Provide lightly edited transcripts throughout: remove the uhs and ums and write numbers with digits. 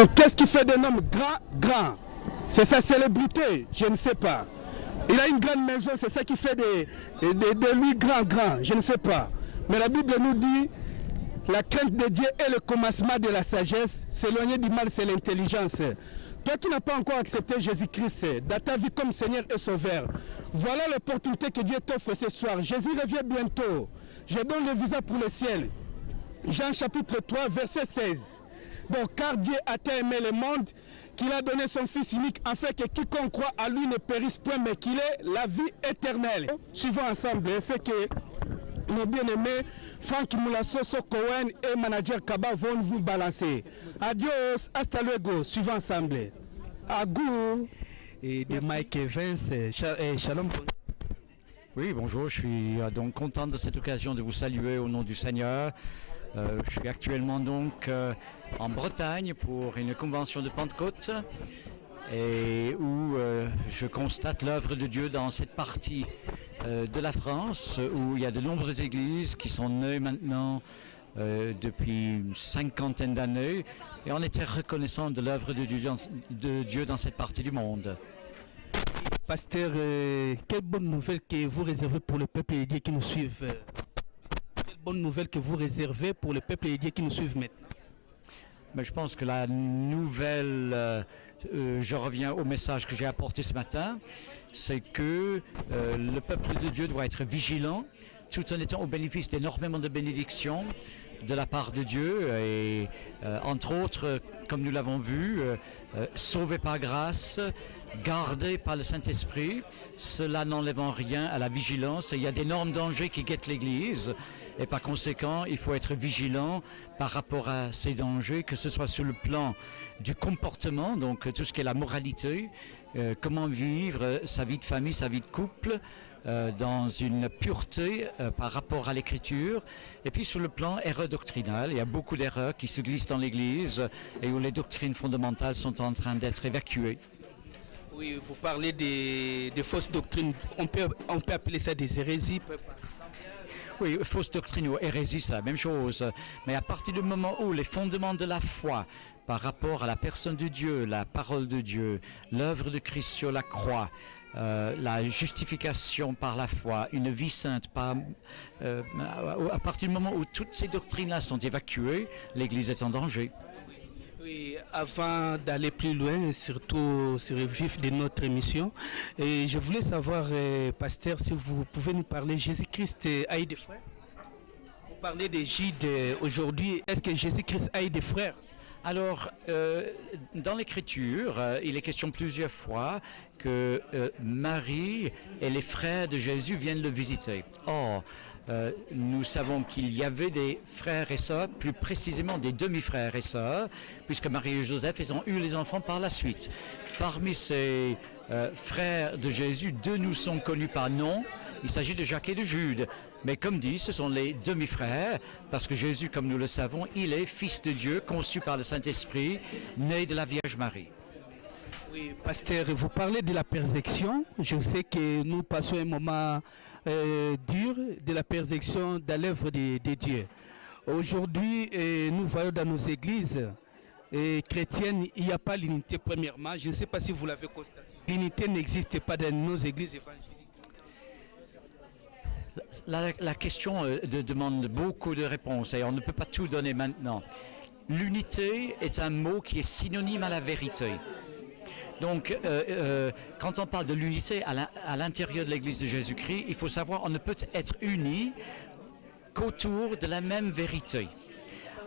Donc qu'est-ce qui fait d'un homme grand? C'est sa célébrité, je ne sais pas. Il a une grande maison, c'est ça qui fait de lui grand, je ne sais pas. Mais la Bible nous dit, la crainte de Dieu est le commencement de la sagesse, s'éloigner du mal, c'est l'intelligence. Toi qui n'as pas encore accepté Jésus-Christ dans ta vie comme Seigneur et Sauveur, voilà l'opportunité que Dieu t'offre ce soir. Jésus revient bientôt. Je donne le visa pour le ciel. Jean chapitre 3, verset 16. Donc, car Dieu a tant aimé le monde qu'il a donné son Fils unique afin que quiconque croit à lui ne périsse point, mais qu'il ait la vie éternelle. Suivons ensemble, c'est que nos bien-aimés Franck Moulasso Cohen et manager Kaba vont vous balancer. Adios, hasta luego, suivons ensemble. Agou. Et de Mike Evans, Shalom. Oui, bonjour, je suis donc content de cette occasion de vous saluer au nom du Seigneur. Je suis actuellement donc en Bretagne pour une convention de Pentecôte et où je constate l'œuvre de Dieu dans cette partie de la France où il y a de nombreuses églises qui sont nées maintenant depuis une cinquantaine d'années et on était reconnaissant de l'œuvre de Dieu dans cette partie du monde. Pasteur, quelle bonne nouvelle que vous réservez pour le peuple et Dieu qui nous suivent. Quelle bonne nouvelle que vous réservez pour le peuple et Dieu qui nous suivent maintenant. Mais je pense que la nouvelle, je reviens au message que j'ai apporté ce matin, c'est que le peuple de Dieu doit être vigilant tout en étant au bénéfice d'énormément de bénédictions de la part de Dieu et entre autres, comme nous l'avons vu, sauvé par grâce, gardé par le Saint-Esprit, cela n'enlève en rien à la vigilance et il y a d'énormes dangers qui guettent l'Église et par conséquent il faut être vigilant par rapport à ces dangers, que ce soit sur le plan du comportement, donc tout ce qui est la moralité, comment vivre sa vie de famille, sa vie de couple, dans une pureté par rapport à l'écriture et puis sur le plan erreur doctrinale, il y a beaucoup d'erreurs qui se glissent dans l'église et où les doctrines fondamentales sont en train d'être évacuées. Oui, vous parlez des fausses doctrines, on peut appeler ça des hérésies. Oui, fausse doctrine ou hérésie, c'est la même chose, mais à partir du moment où les fondements de la foi par rapport à la personne de Dieu, la parole de Dieu, l'œuvre de Christ sur la croix, la justification par la foi, une vie sainte, à partir du moment où toutes ces doctrines-là sont évacuées, l'Église est en danger. Oui, avant d'aller plus loin, surtout sur le vif de notre émission, et je voulais savoir, pasteur, si vous pouvez nous parler, Jésus-Christ a eu des frères? Vous parlez des Gide aujourd'hui, est-ce que Jésus-Christ a eu des frères? Alors, dans l'Écriture, il est question plusieurs fois que Marie et les frères de Jésus viennent le visiter. Or, nous savons qu'il y avait des frères et sœurs, plus précisément des demi-frères et sœurs, puisque Marie et Joseph, ils ont eu les enfants par la suite. Parmi ces frères de Jésus, deux nous sont connus par nom. Il s'agit de Jacques et de Jude. Mais comme dit, ce sont les demi-frères, parce que Jésus, comme nous le savons, il est fils de Dieu, conçu par le Saint-Esprit, né de la Vierge Marie. Oui, pasteur, vous parlez de la persécution. Je sais que nous passons un moment dur de la persécution dans l'œuvre de Dieu. Aujourd'hui, nous voyons dans nos églises chrétiennes, il n'y a pas l'unité premièrement. Je ne sais pas si vous l'avez constaté. L'unité n'existe pas dans nos églises évangéliques. La question demande beaucoup de réponses et on ne peut pas tout donner maintenant. L'unité est un mot qui est synonyme à la vérité. Donc, quand on parle de l'unité à l'intérieur de l'Église de Jésus-Christ, il faut savoir qu'on ne peut être unis qu'autour de la même vérité.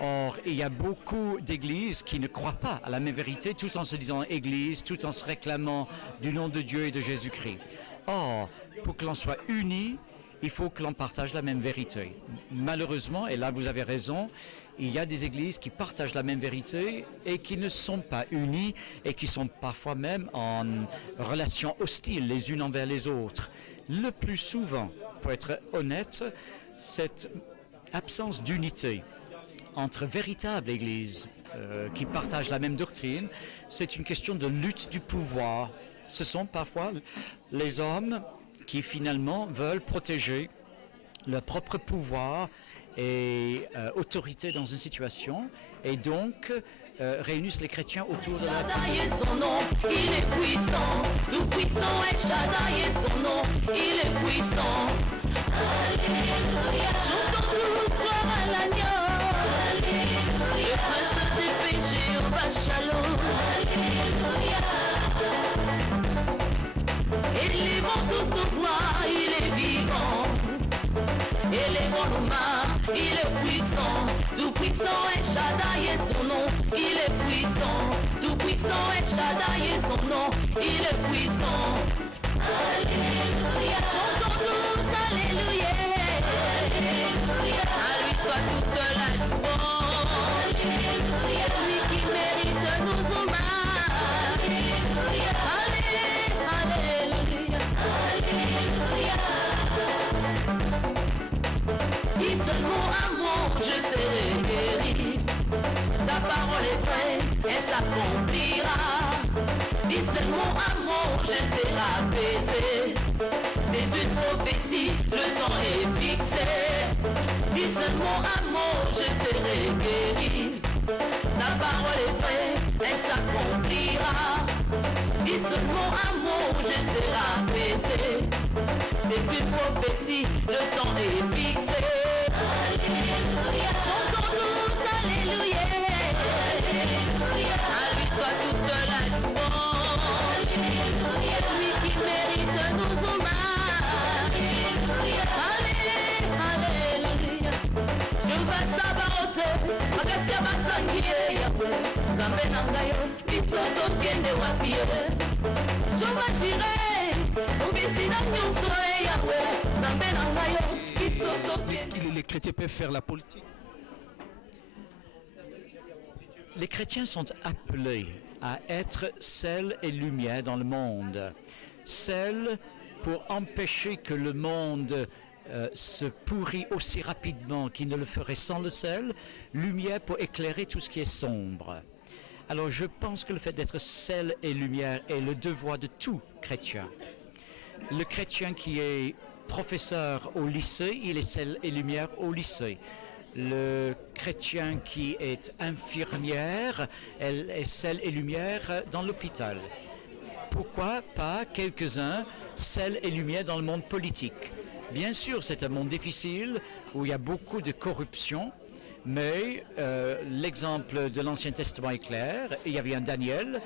Or, il y a beaucoup d'églises qui ne croient pas à la même vérité, tout en se disant Église, tout en se réclamant du nom de Dieu et de Jésus-Christ. Or, pour que l'on soit unis, il faut que l'on partage la même vérité. Malheureusement, et là vous avez raison, il y a des églises qui partagent la même vérité et qui ne sont pas unies et qui sont parfois même en relation hostile les unes envers les autres. Le plus souvent, pour être honnête, cette absence d'unité entre véritables églises qui partagent la même doctrine, c'est une question de lutte du pouvoir. Ce sont parfois les hommes qui finalement veulent protéger leur propre pouvoir et autorité dans une situation et donc réunissent les chrétiens autour de la Shaddai est son nom, il est puissant, tout puissant est Shaddai est son nom, il est puissant. Alléluia. Chantons tous gloire à l'agneau. Alléluia. Le prince des péchés au bas Shalom. Alléluia. Élevons tous nos voix, il est vivant. Élevons nos mains, il est puissant. Tout puissant est Shaddai et son nom, il est puissant. Tout puissant est Shaddai et son nom, il est puissant. Alléluia. Chantons tous Alléluia. Alléluia. À lui soit toute la louange. Alléluia. Lui qui mérite nos hommages. Alléluia. Alléluia. Alléluia. Dis seulement un mot, je serai guéri. Ta parole est vraie, elle s'accomplira. Dis seulement un mot, je serai apaisé. C'est une prophétie, le temps est fixé. Dis seulement un mot, je serai guéri. Ta parole est vraie, elle s'accomplira. Dis seulement un mot, je serai apaisé. C'est une prophétie, le temps est fixé. Alléluia. Chantons tous Alléluia. Alléluia. À lui soit toute la louange. Alléluia. Lui qui mérite nos hommages. Alléluia. Alléluia. Je vais sabaote, magasia basangie yawe. Zambe nangayo, bisoto kende wapie. Je vais girer, umbisina nyuso yawe. Zambe nangayo, bisoto kende. Les chrétiens peuvent faire la politique. Les chrétiens sont appelés à être sel et lumière dans le monde. Sel pour empêcher que le monde se pourrit aussi rapidement qu'il ne le ferait sans le sel. Lumière pour éclairer tout ce qui est sombre. Alors je pense que le fait d'être sel et lumière est le devoir de tout chrétien. Le chrétien qui est professeur au lycée, il est sel et lumière au lycée. Le chrétien qui est infirmière, elle est sel et lumière dans l'hôpital. Pourquoi pas quelques-uns sel et lumière dans le monde politique? Bien sûr, c'est un monde difficile où il y a beaucoup de corruption, mais l'exemple de l'Ancien Testament est clair. Il y avait un Daniel,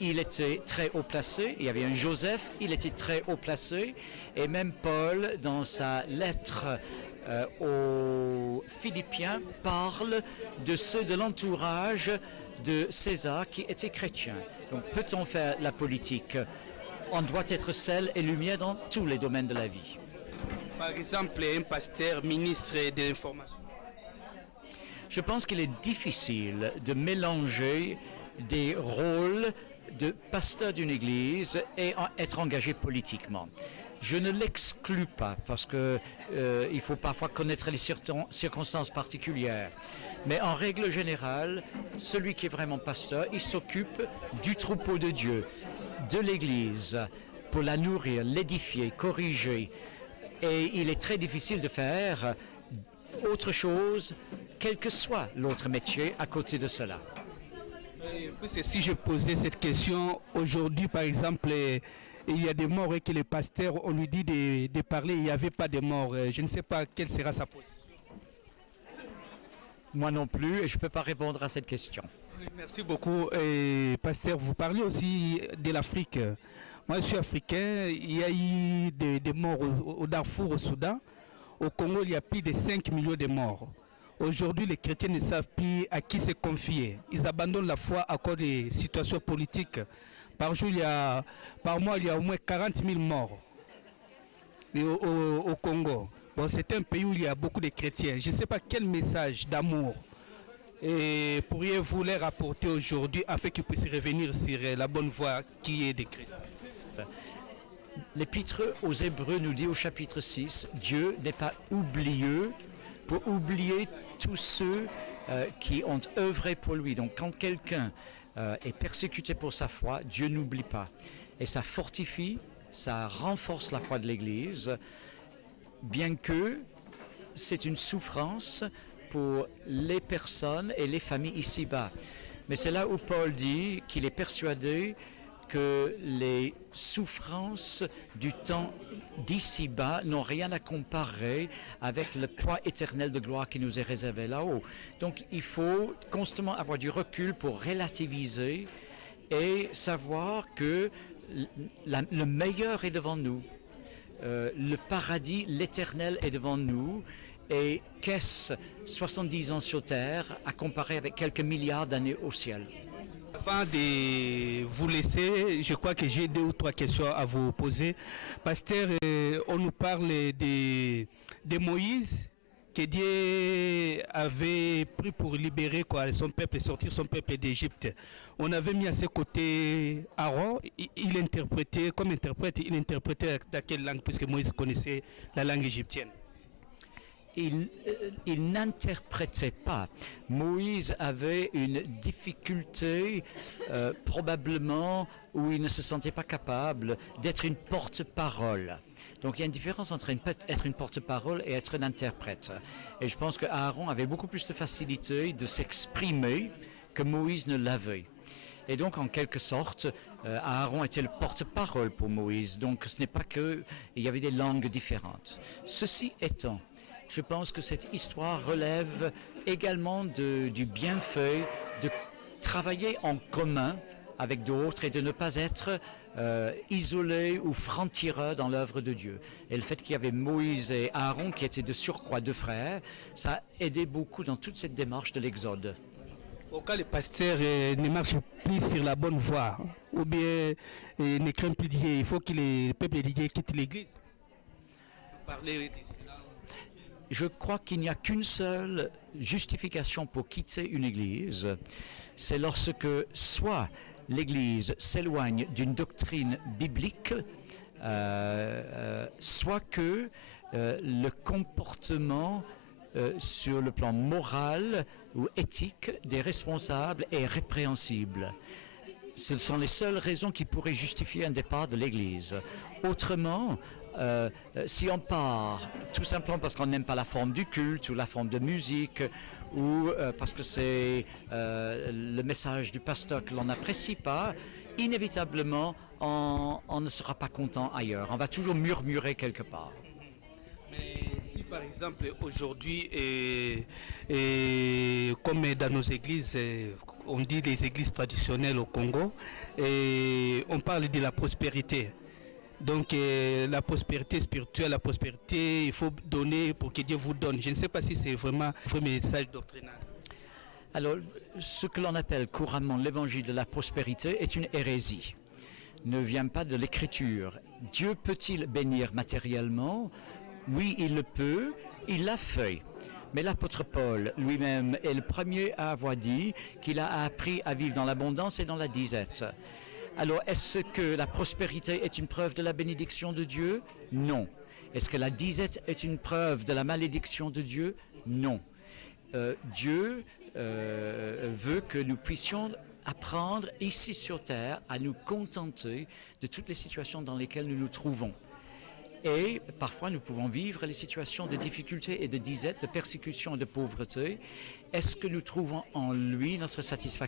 il était très haut placé. Il y avait un Joseph, il était très haut placé. Et même Paul, dans sa lettre aux Philippiens, parle de ceux de l'entourage de César qui étaient chrétiens. Donc peut-on faire la politique? On doit être sel et lumière dans tous les domaines de la vie. Par exemple, un pasteur ministre de l'information. Je pense qu'il est difficile de mélanger des rôles de pasteur d'une église et être engagé politiquement. Je ne l'exclus pas parce que il faut parfois connaître les circonstances particulières. Mais en règle générale, celui qui est vraiment pasteur, il s'occupe du troupeau de Dieu, de l'église, pour la nourrir, l'édifier, corriger. Et il est très difficile de faire autre chose, quel que soit l'autre métier à côté de cela. Si je posais cette question, aujourd'hui par exemple, il y a des morts et que les pasteurs, on lui dit de parler, il n'y avait pas de morts. Je ne sais pas quelle sera sa position. Moi non plus, et je ne peux pas répondre à cette question. Merci beaucoup. Et, pasteur, vous parlez aussi de l'Afrique. Moi, je suis africain. Il y a eu des morts au Darfour, au Soudan. Au Congo, il y a plus de 5 millions de morts. Aujourd'hui, les chrétiens ne savent plus à qui se confier. Ils abandonnent la foi à cause des situations politiques. Par mois, il y a au moins 40 000 morts au Congo. Bon, c'est un pays où il y a beaucoup de chrétiens. Je ne sais pas quel message d'amour pourriez-vous leur apporter aujourd'hui afin qu'ils puissent revenir sur la bonne voie qui est de Christ. L'Épître aux Hébreux nous dit au chapitre 6, Dieu n'est pas oublieux pour oublier tous ceux qui ont œuvré pour lui. Donc quand quelqu'un est persécuté pour sa foi, Dieu n'oublie pas. Et ça fortifie, ça renforce la foi de l'Église, bien que c'est une souffrance pour les personnes et les familles ici-bas. Mais c'est là où Paul dit qu'il est persuadé que les souffrances du temps d'ici-bas n'ont rien à comparer avec le poids éternel de gloire qui nous est réservé là-haut. Donc il faut constamment avoir du recul pour relativiser et savoir que le meilleur est devant nous. Le paradis, l'éternel est devant nous. Et qu'est-ce 70 ans sur Terre à comparer avec quelques milliards d'années au ciel? Avant de vous laisser, je crois que j'ai 2 ou 3 questions à vous poser. Pasteur, on nous parle de Moïse, que Dieu avait pris pour libérer son peuple, sortir son peuple d'Égypte. On avait mis à ses côtés Aaron, il interprétait, comme interprète, il interprétait dans quelle langue, puisque Moïse connaissait la langue égyptienne. Il n'interprétait pas. Moïse avait une difficulté probablement où il ne se sentait pas capable d'être une porte-parole. Donc il y a une différence entre être une porte-parole et être un interprète. Et je pense que Aaron avait beaucoup plus de facilité de s'exprimer que Moïse ne l'avait. Et donc en quelque sorte, Aaron était le porte-parole pour Moïse. Donc ce n'est pas qu'il y avait des langues différentes. Ceci étant, je pense que cette histoire relève également du bienfait de travailler en commun avec d'autres et de ne pas être isolé ou franc-tireur dans l'œuvre de Dieu. Et le fait qu'il y avait Moïse et Aaron qui étaient de surcroît 2 frères, ça a aidé beaucoup dans toute cette démarche de l'Exode. Au cas le pasteur ne marche plus sur la bonne voie, ou bien ne craint plus Dieu, il faut que le peuple de Dieu quitte l'Église. Vous parlez de cela. Je crois qu'il n'y a qu'une seule justification pour quitter une église, c'est lorsque soit l'église s'éloigne d'une doctrine biblique, soit que le comportement sur le plan moral ou éthique des responsables est répréhensible. Ce sont les seules raisons qui pourraient justifier un départ de l'église. Autrement, si on part tout simplement parce qu'on n'aime pas la forme du culte ou la forme de musique ou parce que c'est le message du pasteur que l'on n'apprécie pas, inévitablement on ne sera pas content ailleurs. On va toujours murmurer quelque part. Mais si par exemple aujourd'hui, comme dans nos églises, on dit les églises traditionnelles au Congo, et on parle de la prospérité. Donc la prospérité spirituelle, la prospérité, il faut donner pour que Dieu vous donne. Je ne sais pas si c'est vraiment un message doctrinal. Alors, ce que l'on appelle couramment l'évangile de la prospérité est une hérésie. Ne vient pas de l'écriture. Dieu peut-il bénir matériellement? Oui, il le peut, il l'a fait. Mais l'apôtre Paul lui-même est le premier à avoir dit qu'il a appris à vivre dans l'abondance et dans la disette. Alors, est-ce que la prospérité est une preuve de la bénédiction de Dieu? Non. Est-ce que la disette est une preuve de la malédiction de Dieu? Non. Dieu veut que nous puissions apprendre ici sur terre à nous contenter de toutes les situations dans lesquelles nous nous trouvons. Et parfois, nous pouvons vivre les situations de difficulté et de disette, de persécution et de pauvreté. Est-ce que nous trouvons en lui notre satisfaction?